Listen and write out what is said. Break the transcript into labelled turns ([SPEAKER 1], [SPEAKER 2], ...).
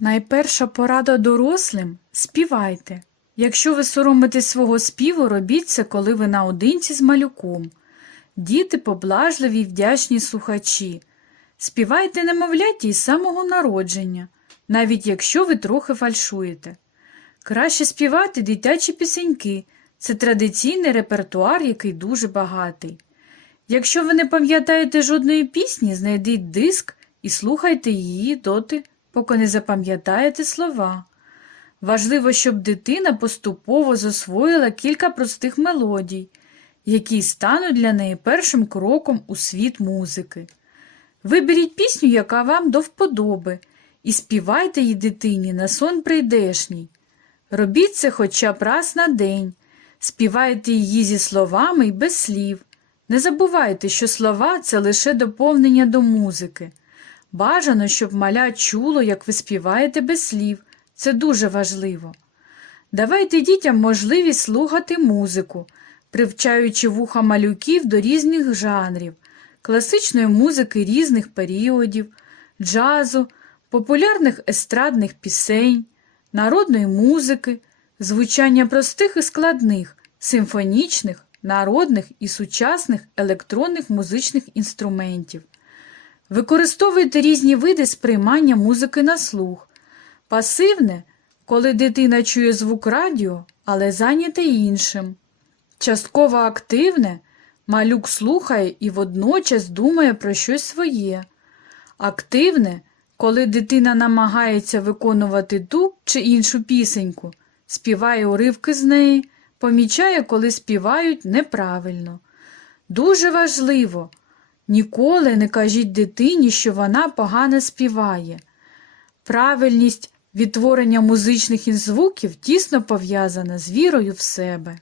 [SPEAKER 1] Найперша порада дорослим співайте. Якщо ви соромитесь свого співу, робіть це, коли ви наодинці з малюком. Діти поблажливі й вдячні слухачі. Співайте немовляті із самого народження, навіть якщо ви трохи фальшуєте. Краще співати дитячі пісеньки. Це традиційний репертуар, який дуже багатий. Якщо ви не пам'ятаєте жодної пісні, знайдіть диск і слухайте її доти, поки не запам'ятаєте слова. Важливо, щоб дитина поступово засвоїла кілька простих мелодій, які стануть для неї першим кроком у світ музики. Виберіть пісню, яка вам до вподоби, і співайте її дитині на сон прийдешній. Робіть це хоча б раз на день, співайте її зі словами і без слів. Не забувайте, що слова це лише доповнення до музики. Бажано, щоб маля чуло, як ви співаєте без слів. Це дуже важливо. Давайте дітям можливість слухати музику, привчаючи вуха малюків до різних жанрів, класичної музики різних періодів, джазу, популярних естрадних пісень, народної музики, звучання простих і складних, симфонічних, народних і сучасних електронних музичних інструментів. Використовуйте різні види сприймання музики на слух. Пасивне, коли дитина чує звук радіо, але зайняте іншим. Частково активне малюк слухає і водночас думає про щось своє. Активне, коли дитина намагається виконувати ту чи іншу пісеньку, співає уривки з неї, помічає, коли співають неправильно. Дуже важливо, ніколи не кажіть дитині, що вона погано співає. Правильність відтворення музичних звуків тісно пов'язана з вірою в себе.